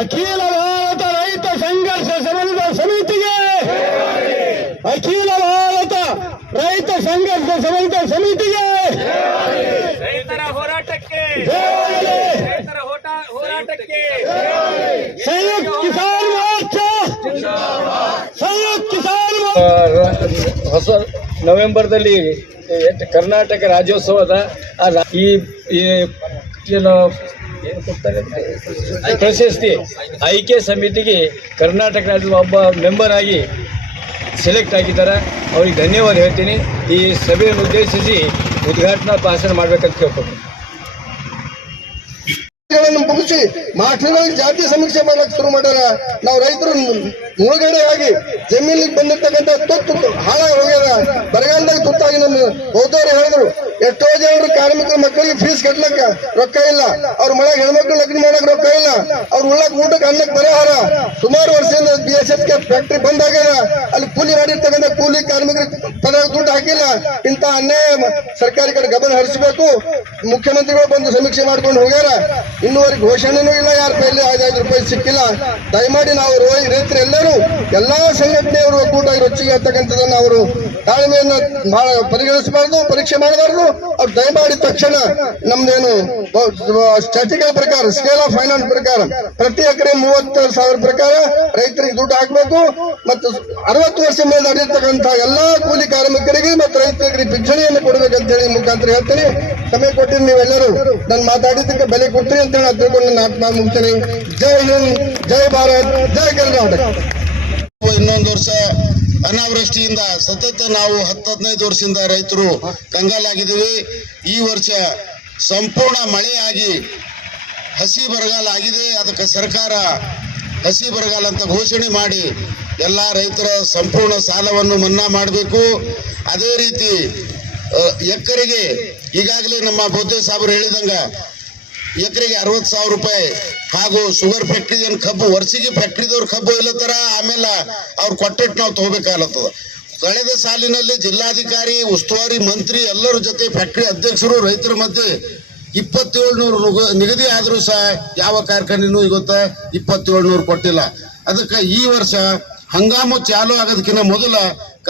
ಅಖಿಲ ಭಾರತ ರೈತ ಸಂಘರ್ಷ ಸಮನ್ವಯ ಸಮಿತಿಗೆ. ಅಖಿಲ ಭಾರತ ರೈತ ಸಂಘರ್ಷ ಸಮನ್ವಯ ಸಮಿತಿಗೆ. ರೈತರ ಹೋರಾಟಕ್ಕೆ. ಜಯವಾಗಲಿ. ರೈತರ ಹೋಟ ಹೋರಾಟಕ್ಕೆ. ಸಂಯುಕ್ತ ಕಿಸಾನ್ ಮೋರ್ಚಾ. ಸಂಯುಕ್ತ ಕಿಸಾನ್ ಮೋರ್ಚಾ. ಹೊಸ ನವೆಂಬರ್ದಲ್ಲಿ ಎಷ್ಟು ಕರ್ನಾಟಕ ರಾಜ್ಯೋತ್ಸವದ ಆ ರಾ- ಈ ಈ ಏನು ಏನು ಕೊಡ್ತಾರೆ ಪ್ರಶಸ್ತಿ ಆಯ್ಕೆ ಸಮಿತಿಗೆ ಕರ್ನಾಟಕ ರಾಜ್ಯದ ಒಬ್ಬ ಮೆಂಬರ್ ಆಗಿ ಸೆಲೆಕ್ಟ್ ಆಗಿದ್ದಾರೆ. ಅವ್ರಿಗೆ ಧನ್ಯವಾದ ಹೇಳ್ತೀನಿ. ಈ ಸಭೆಯನ್ನು ಉದ್ದೇಶಿಸಿ ಉದ್ಘಾಟನಾ ಭಾಷಣ ಮಾಡ್ಬೇಕಂತ ಗಳನ್ನು ಮುಗಿಸಿ ಮಾಟ್ಲಿಗಳಿಗೆ ಜಾತಿ ಸಮೀಕ್ಷೆ ಮಾಡಕ್ ಶುರು ಮಾಡ್ಯಾರ. ನಾವು ರೈತರು ಮುಳುಗಡೆ ಆಗಿ ಜಮೀನಿಗೆ ಬಂದಿರ್ತಕ್ಕಂಥ ತುತ್ತು ಹಾಳಾಗಿ ಹೋಗ್ಯದ. ಬರಗಾಲದಾಗ ತುತ್ತಾಗಿ ನಮ್ಮ ಹೋದವ್ರು ಹೇಳಿದ್ರು, ಎಷ್ಟೋ ಜನರು ಕಾರ್ಮಿಕರು ಮಕ್ಕಳಿಗೆ ಫೀಸ್ ಕಟ್ಲಕ್ಕ ರೊಕ್ಕ ಇಲ್ಲ. ಅವ್ರ ಮನೆಗೆ ಹೆಣ್ಮಕ್ಳು ಲಗ್ನ ಮಾಡಕ್ ರೊಕ್ಕ ಇಲ್ಲ. ಅವ್ರು ಉಳ್ಳಕ್ ಊಟಕ್ಕೆ ಅನ್ನಕ್ಕೆ ಪರಿಹಾರ. ಸುಮಾರು ವರ್ಷದಿಂದ ಬಿ ಎಸ್ ಎಫ್ ಫ್ಯಾಕ್ಟ್ರಿ ಬಂದ್ ಅಲ್ಲಿ ಕೂಲಿ ಮಾಡಿರ್ತಕ್ಕಂಥ ಕೂಲಿ ಕಾರ್ಮಿಕರಿಗೆ ಪದ ದುಡ್ಡು ಹಾಕಿಲ್ಲ. ಇಂತ ಅನ್ಯಾಯ ಸರ್ಕಾರಿ ಕಡೆ ಗಮನ ಹರಿಸಬೇಕು. ಮುಖ್ಯಮಂತ್ರಿಗಳು ಬಂದು ಸಮೀಕ್ಷೆ ಮಾಡ್ಕೊಂಡು ಹೋಗ್ಯಾರ. ಇನ್ನೂವರೆಗೆ ಘೋಷಣೆನೂ ಇಲ್ಲ, ಯಾರ ಕೈಯಲ್ಲಿ ಐದೈದು ರೂಪಾಯಿ ಸಿಕ್ಕಿಲ್ಲ. ದಯಮಾಡಿ ನಾವು ರೈತರು ಎಲ್ಲರೂ ಎಲ್ಲಾ ಸಂಘಟನೆಯವರು ಒಕ್ಕೂಟ ರೊಚ್ಚಿಗೆ ಅಂತಕ್ಕಂಥದ್ದನ್ನು ಅವರು ತಾಳ್ಮೆಯನ್ನು ಪರಿಗಣಿಸಬಾರ್ದು, ಪರೀಕ್ಷೆ ಮಾಡಬಾರ್ದು. ಅವ್ರು ದಯಮಾಡಿ ತಕ್ಷಣ ನಮ್ದೇನು ಸ್ಟ್ಯಾಟಿಕಲ್ ಪ್ರಕಾರ ಸ್ಕೇಲ್ ಆಫ್ ಫೈನಾನ್ಸ್ ಪ್ರಕಾರ, ಪ್ರತಿ ಎಕರೆ ಮೂವತ್ತ ಸಾವಿರ ಪ್ರಕಾರ ರೈತರಿಗೆ ದುಡ್ಡು ಹಾಕಬೇಕು. ಮತ್ತು ಅರವತ್ತು ವರ್ಷ ಮೇಲೆ ನಡೆಯತಕ್ಕಂಥ ಎಲ್ಲಾ ಕೂಲಿ ಕಾರ್ಮಿಕರಿಗೆ ಮತ್ತು ರೈತರಿಗೆ ಪಿಂಚಣಿಯನ್ನು ಕೊಡಬೇಕಂತ ಹೇಳಿ ಮುಖಾಂತರ ಹೇಳ್ತೀನಿ. ಸಮಯ ಕೊಟ್ಟಿರಿ ನೀವೆಲ್ಲರೂ ನಾನು ಮಾತಾಡಿದ್ದಕ್ಕೆ ಬೆಲೆ ಕೊಟ್ಟ್ರಿ ಅಂತ ಹೇಳಿ ತಿಳ್ಕೊಂಡು ನನ್ನ ಆತ್ಮ ಮುಗಿಸ್ತೀನಿ. ಜೈ ಹಿಂದ್, ಜೈ ಭಾರತ್, ಜೈ ಕರ್ನಾಟಕ. ಇನ್ನೊಂದು ವರ್ಷ ಅನಾವೃಷ್ಟಿಯಿಂದ, ಸತತ ನಾವು ಹತ್ತು ಹದಿನೈದು ವರ್ಷದಿಂದ ರೈತರು ಕಂಗಾಲಾಗಿದ್ದೀವಿ. ಈ ವರ್ಷ ಸಂಪೂರ್ಣ ಮಳೆಯಾಗಿ ಹಸಿ ಬರಗಾಲ ಆಗಿದೆ. ಅದಕ್ಕೆ ಸರ್ಕಾರ ಹಸಿ ಬರಗಾಲ ಅಂತ ಘೋಷಣೆ ಮಾಡಿ ಎಲ್ಲ ರೈತರ ಸಂಪೂರ್ಣ ಸಾಲವನ್ನು ಮನ್ನಾ ಮಾಡಬೇಕು. ಅದೇ ರೀತಿ ಎಕರೆಗೆ ಈಗಾಗಲೇ ನಮ್ಮ ಬೋಧೆ ಸಾಹೇಬರು ಹೇಳಿದಂಗ ಎಕರೆಗೆ ಅರವತ್ತು ಸಾವಿರ ರೂಪಾಯಿ ಹಾಗೂ ಶುಗರ್ ಫ್ಯಾಕ್ಟ್ರಿ ಏನ್ ಕಬ್ಬು, ವರ್ಷಿಗೆ ಫ್ಯಾಕ್ಟ್ರಿದವ್ರು ಕಬ್ಬು ಇಲ್ಲತ್ತಾರ ಆಮೇಲೆ ಅವ್ರು ಕೊಟ್ಟಿಟ್ಟು ನಾವು ತಗೋಬೇಕಾಗತ್ತದ ಕಳೆದ ಸಾಲಿನಲ್ಲಿ ಜಿಲ್ಲಾಧಿಕಾರಿ, ಉಸ್ತುವಾರಿ ಮಂತ್ರಿ ಎಲ್ಲರ ಜೊತೆ ಫ್ಯಾಕ್ಟ್ರಿ ಅಧ್ಯಕ್ಷರು, ರೈತರ ಮಧ್ಯೆ ಇಪ್ಪತ್ತೇಳು ನೂರು ನಿಗದಿ ಆದರೂ ಸಹ ಯಾವ ಕಾರ್ಖಾನೆನೂ ಇವತ್ತ ಇಪ್ಪತ್ತೇಳ್ನೂರು ಕೊಟ್ಟಿಲ್ಲ. ಅದಕ್ಕೆ ಈ ವರ್ಷ ಹಂಗಾಮು ಚಾಲು ಆಗೋದಕ್ಕಿಂತ ಮೊದಲ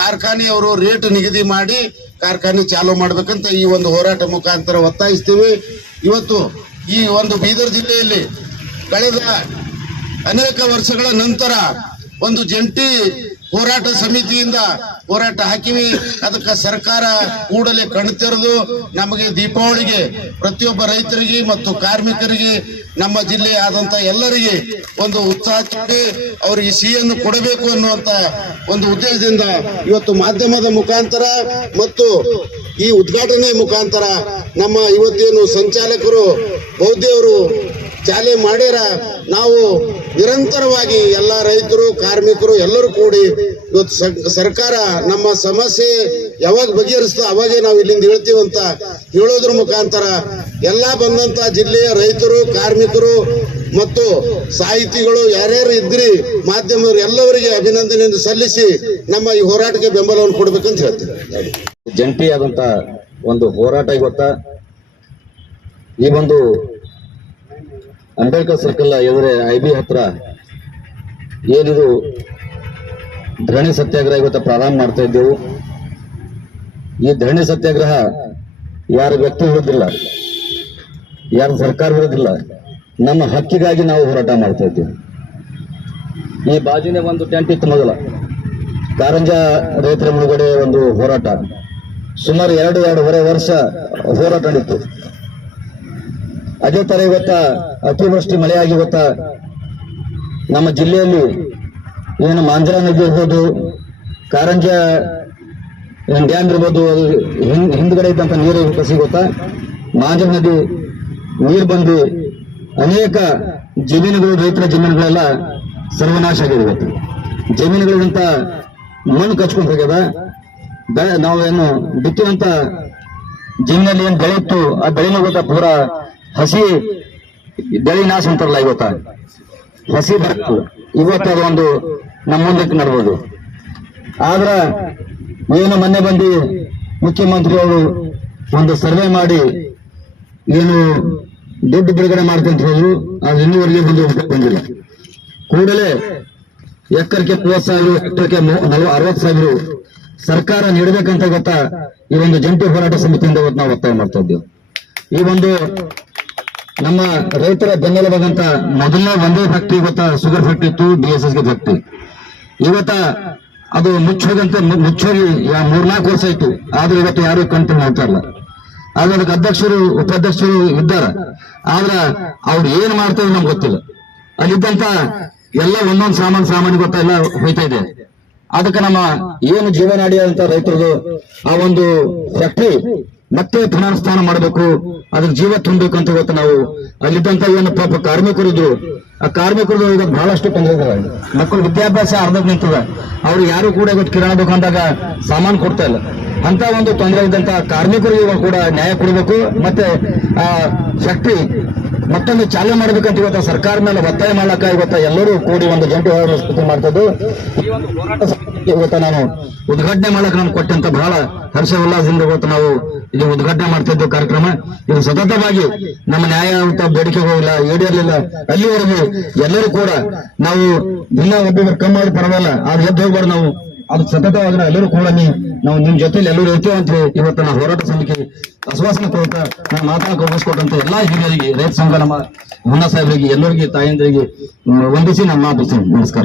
ಕಾರ್ಖಾನೆಯವರು ರೇಟ್ ನಿಗದಿ ಮಾಡಿ ಕಾರ್ಖಾನೆ ಚಾಲು ಮಾಡ್ಬೇಕಂತ ಈ ಒಂದು ಹೋರಾಟ ಮುಖಾಂತರ ಒತ್ತಾಯಿಸ್ತೀವಿ. ಇವತ್ತು ಈ ಒಂದು ಬೀದರ್ ಜಿಲ್ಲೆಯಲ್ಲಿ ಕಳೆದ ಅನೇಕ ವರ್ಷಗಳ ನಂತರ ಒಂದು ಜಂಟಿ ಹೋರಾಟ ಸಮಿತಿಯಿಂದ ಹೋರಾಟ ಹಾಕಿವಿ. ಅದಕ್ಕೆ ಸರ್ಕಾರ ಕೂಡಲೇ ಕಣ್ತೆರೆದು ನಮಗೆ ದೀಪಾವಳಿಗೆ ಪ್ರತಿಯೊಬ್ಬ ರೈತರಿಗೆ ಮತ್ತು ಕಾರ್ಮಿಕರಿಗೆ, ನಮ್ಮ ಜಿಲ್ಲೆ ಆದಂತ ಎಲ್ಲರಿಗೆ ಒಂದು ಉತ್ಸಾಹ ಅವರಿಗೆ ಸಿಹಿಯನ್ನು ಕೊಡಬೇಕು ಅನ್ನುವಂತ ಒಂದು ಉದ್ದೇಶದಿಂದ ಇವತ್ತು ಮಾಧ್ಯಮದ ಮುಖಾಂತರ ಮತ್ತು ಈ ಉದ್ಘಾಟನೆ ಮುಖಾಂತರ ನಮ್ಮ ಇವತ್ತೇನು ಸಂಚಾಲಕರು, ಬೌದ್ಧಿಯವರು ಚಾಲೆ ಮಾಡ್ಯಾರ. ನಾವು ನಿರಂತರವಾಗಿ ಎಲ್ಲ ರೈತರು, ಕಾರ್ಮಿಕರು ಎಲ್ಲರೂ ಕೂಡಿ ಇವತ್ತು ಸರ್- ಸರ್ಕಾರ ನಮ್ಮ ಸಮಸ್ಯೆ ಯಾವಾಗ ಬಗೆಹರಿಸ್ತೋ ಅವಾಗೇ ನಾವು ಇಲ್ಲಿಂದ ಹೇಳ್ತೀವಂತ ಹೇಳೋದ್ರ ಮುಖಾಂತರ ಎಲ್ಲ ಬಂದಂತ ಜಿಲ್ಲೆಯ ರೈತರು, ಕಾರ್ಮಿಕರು ಮತ್ತು ಸಾಹಿತಿಗಳು ಯಾರ್ಯಾರು ಇದ್ರಿ ಮಾಧ್ಯಮದವರು ಎಲ್ಲವರಿಗೆ ಅಭಿನಂದನೆಯನ್ನು ಸಲ್ಲಿಸಿ ನಮ್ಮ ಈ ಹೋರಾಟಕ್ಕೆ ಬೆಂಬಲವನ್ನು ಕೊಡ್ಬೇಕಂತ ಹೇಳ್ತೀನಿ. ಜಂಟಿಯಾದಂತ ಒಂದು ಹೋರಾಟ ಇವತ್ತ. ಈ ಒಂದು ಅಂಬೇಡ್ಕರ್ ಸರ್ಕಲ್ ಎದುರೆ ಐ ಬಿ ಹತ್ರ ಏನಿದು ಧರಣಿ ಸತ್ಯಾಗ್ರಹ ಇವತ್ತು ಪ್ರಾರಂಭ ಮಾಡ್ತಾ ಇದ್ದೆವು. ಈ ಧರಣಿ ಸತ್ಯಾಗ್ರಹ ಯಾರ ವ್ಯಕ್ತಿ ವಿರುದ್ಧಿಲ್ಲ, ಯಾರ ಸರ್ಕಾರ ವಿರುದ್ಧಿಲ್ಲ, ನಮ್ಮ ಹಕ್ಕಿಗಾಗಿ ನಾವು ಹೋರಾಟ ಮಾಡ್ತಾ ಇದ್ದೇವೆ. ಈ ಬಾಜಿನೇ ಒಂದು ಟೆಂಟ್ ಇತ್ತು ಮೊದಲ. ಕಾರಂಜ ರೈತರ ಮುಳುಗಡೆ ಒಂದು ಹೋರಾಟ. ಸುಮಾರು ಎರಡು, ಎರಡೂವರೆ ವರ್ಷ ಹೋರಾಟ ನಡೀತು. ಅದೇ ತರ ಇವತ್ತ ಅತಿವೃಷ್ಟಿ ಮಳೆಯಾಗಿ ಇವತ್ತ ನಮ್ಮ ಜಿಲ್ಲೆಯಲ್ಲಿ ಏನು ಮಾಂಜರಾ ನದಿ ಇರ್ಬೋದು, ಕಾರಂಜ ಡ್ಯಾಮ್ ಇರ್ಬೋದು ಹಿಂದ್ಗಡೆ ಇದ್ದಂತ ನೀರು ಕಸಿ ಗೊತ್ತಾ ಮಾಂಜರ ನದಿ ನೀರು ಬಂದು ಅನೇಕ ಜಮೀನುಗಳು, ರೈತರ ಜಮೀನುಗಳೆಲ್ಲ ಸರ್ವನಾಶ ಆಗಿದೆ ಇವತ್ತು. ಜಮೀನುಗಳಿಗಿಂತ ಮಣ್ಣು ಕಚ್ಕೊಂಡು ಹೋಗ್ಯದ? ನಾವು ಏನು ಬಿತ್ತುವಂತ ಜಮೀನಲ್ಲಿ ಏನು ಬೆಳೆ ಇತ್ತು, ಆ ಬೆಳೆನೂ ಗೊತ್ತಾ ಪೂರ ಹಸಿ ಬೆಳೆ ನಾಶ ಅಂತಾರಲ್ಲ ಇವತ್ತ? ಹಸಿ ಬರ್ತದೆ ಇವತ್ತು ಅದೊಂದು ನಮ್ಮ ಮುಂದಕ್ಕೆ ನಡ್ಬೋದು. ಆದ್ರ ಏನು ಮೊನ್ನೆ ಬಂದು ಮುಖ್ಯಮಂತ್ರಿ ಅವರು ಒಂದು ಸರ್ವೆ ಮಾಡಿ ಏನು ದುಡ್ಡು ಬಿಡುಗಡೆ ಮಾಡ್ಕೊಂತ ಹೋದ್ರು ಅದು ಇನ್ನೂವರೆಗೆ ಬಂದು ಬಂದಿಲ್ಲ ಕೂಡಲೇ ಎಕರೆಗೆ ಮೂವತ್ತು ಸಾವಿರ, ಎಕರೆಗೆ ಅರವತ್ ಸಾವಿರ ಸರ್ಕಾರ ನೀಡಬೇಕಂತ ಗೊತ್ತಾ ಈ ಒಂದು ಜಂಟಿ ಹೋರಾಟ ಸಮಿತಿಯಿಂದ ಇವತ್ತು ನಾವು ಒತ್ತಾಯ ಮಾಡ್ತಾ ಇದ್ದೇವೆ. ಈ ಒಂದು ನಮ್ಮ ರೈತರ ಬೆನ್ನೆಲುಬಾದಂತ ಮೊದಲನೇ ಒಂದೇ ಫ್ಯಾಕ್ಟ್ರಿ ಇವತ್ತ ಶುಗರ್ ಫ್ಯಾಕ್ಟ್ರಿ ಇತ್ತು ಬಿ ಎಸ್ ಎಸ್ಗೆ ಫ್ಯಾಕ್ಟ್ರಿ ಇವತ್ತ ಅದು ಮುಚ್ಚೋದಂತ ಮುಚ್ಚೋಗಿ ಮೂರ್ನಾಲ್ಕು ವರ್ಷ ಆಯ್ತು. ಆದ್ರೆ ಇವತ್ತು ಯಾರು ಕಂಟಿನ್ಯೂ ಮಾಡ್ತಾ ಇಲ್ಲ. ಆದ್ರೆ ಅದಕ್ಕೆ ಅಧ್ಯಕ್ಷರು, ಉಪಾಧ್ಯಕ್ಷರು ಇದ್ದಾರೆ. ಆದ್ರೆ ಅವ್ರು ಏನ್ ಮಾಡ್ತಾರೆ ನಮ್ಗೆ ಗೊತ್ತಿಲ್ಲ. ಅಲ್ಲಿದ್ದಂತ ಎಲ್ಲ ಒಂದೊಂದು ಸಾಮಾನು ಸಾಮಾನು ಗೊತ್ತಾ ಎಲ್ಲ ಹೋಯ್ತಾ ಇದೆ. ಅದಕ್ಕೆ ನಮ್ಮ ಏನು ಜೀವನಾಡಿಯಾದಂತ ರೈತರದು ಆ ಒಂದು ಫ್ಯಾಕ್ಟ್ರಿ ಮತ್ತೆ ಪುನರ್ಸ್ಥಾನ ಮಾಡಬೇಕು. ಅದ್ರ ಜೀವ ತುಂಬಬೇಕು ಅಂತ ಇವತ್ತು ನಾವು ಅಲ್ಲಿದ್ದಂತ ಏನು ಪಾಪ ಕಾರ್ಮಿಕರು ಇದ್ರು ಆ ಕಾರ್ಮಿಕರು ಇವತ್ತು ಬಹಳಷ್ಟು ತೊಂದರೆ ಮಕ್ಕಳು ವಿದ್ಯಾಭ್ಯಾಸ ಅರ್ಧಕ್ಕೆ ನಿಂತದ. ಅವ್ರು ಯಾರು ಕೂಡ ಇವತ್ತು ಕಿರಾಣ ದುಕಾನ್ದಾಗ ಸಾಮಾನು ಕೊಡ್ತಾ ಇಲ್ಲ. ಅಂತ ಒಂದು ತೊಂದರೆ ಇದ್ದಂತ ಕಾರ್ಮಿಕರಿಗೆ ಕೂಡ ನ್ಯಾಯ ಕೊಡಬೇಕು. ಮತ್ತೆ, ಆ ಫ್ಯಾಕ್ಟ್ರಿ ಮತ್ತೊಂದು ಚಾಲನೆ ಮಾಡ್ಬೇಕಂತ ಇವತ್ತ ಸರ್ಕಾರ ಮೇಲೆ ಒತ್ತಾಯ ಮಾಡಕ ಇವತ್ತ ಎಲ್ಲರೂ ಕೂಡಿ ಒಂದು ಜಂಟಿ ಹೋರಾಟ ಮಾಡ್ತದ್ದು ಈ ಒಂದು ಹೋರಾಟ ಇವತ್ತು ನಾನು ಉದ್ಘಾಟನೆ ಮಾಡಕ್ ನಾನು ಕೊಟ್ಟಂತ ಬಹಳ ಹರ್ಷ, ಉಲ್ಲಾಸದಿಂದ ಇವತ್ತು ನಾವು ಇದು ಉದ್ಘಾಟನೆ ಮಾಡ್ತಾ ಕಾರ್ಯಕ್ರಮ. ಇದು ಸತತವಾಗಿ ನಮ್ಮ ನ್ಯಾಯ ಅಂತ ಬೇಡಿಕೆಗಳಿಲ್ಲ ಈಡೇರಲಿಲ್ಲ. ಅಲ್ಲಿವರೆಗೂ ಎಲ್ಲರೂ ಕೂಡ ನಾವು ಜಿಲ್ಲಾ ಒಬ್ಬೊಬ್ಬರು ಕಮ್ಮಿ ಮಾಡಿ ಪರವಾಗಿಲ್ಲ ಅದು ಎದ್ದು ಹೋಗ್ಬಾರ್ದು ನಾವು. ಅದು ಸತತವಾಗಿ ಎಲ್ಲರೂ ಕೂಡ ನಾವು ನಿಮ್ ಜೊತೆಲಿ ಎಲ್ಲರೂ ಇರ್ತೀವಿ ಅಂತ ಇವತ್ತು ನಾವು ಹೋರಾಟ ಸಮಿತಿ ಆಶ್ವಾಸನೆ ಕೊಡ್ತಾ ನಾನು ಮಾತನಾಡ ಕಳಿಸ್ಕೊಟ್ಟಂತ ಎಲ್ಲಾ ಹಿರಿಯರಿಗೆ, ರೈತ ಸಂಘ ನಮ್ಮ ಹುಣ್ಣ ಸಾಹೇಬರಿಗೆ, ಎಲ್ಲರಿಗೆ, ತಾಯಂದಿರಿಗೆ ವಂದಿಸಿ ನಾನು ಮಾತು. ನಮಸ್ಕಾರ.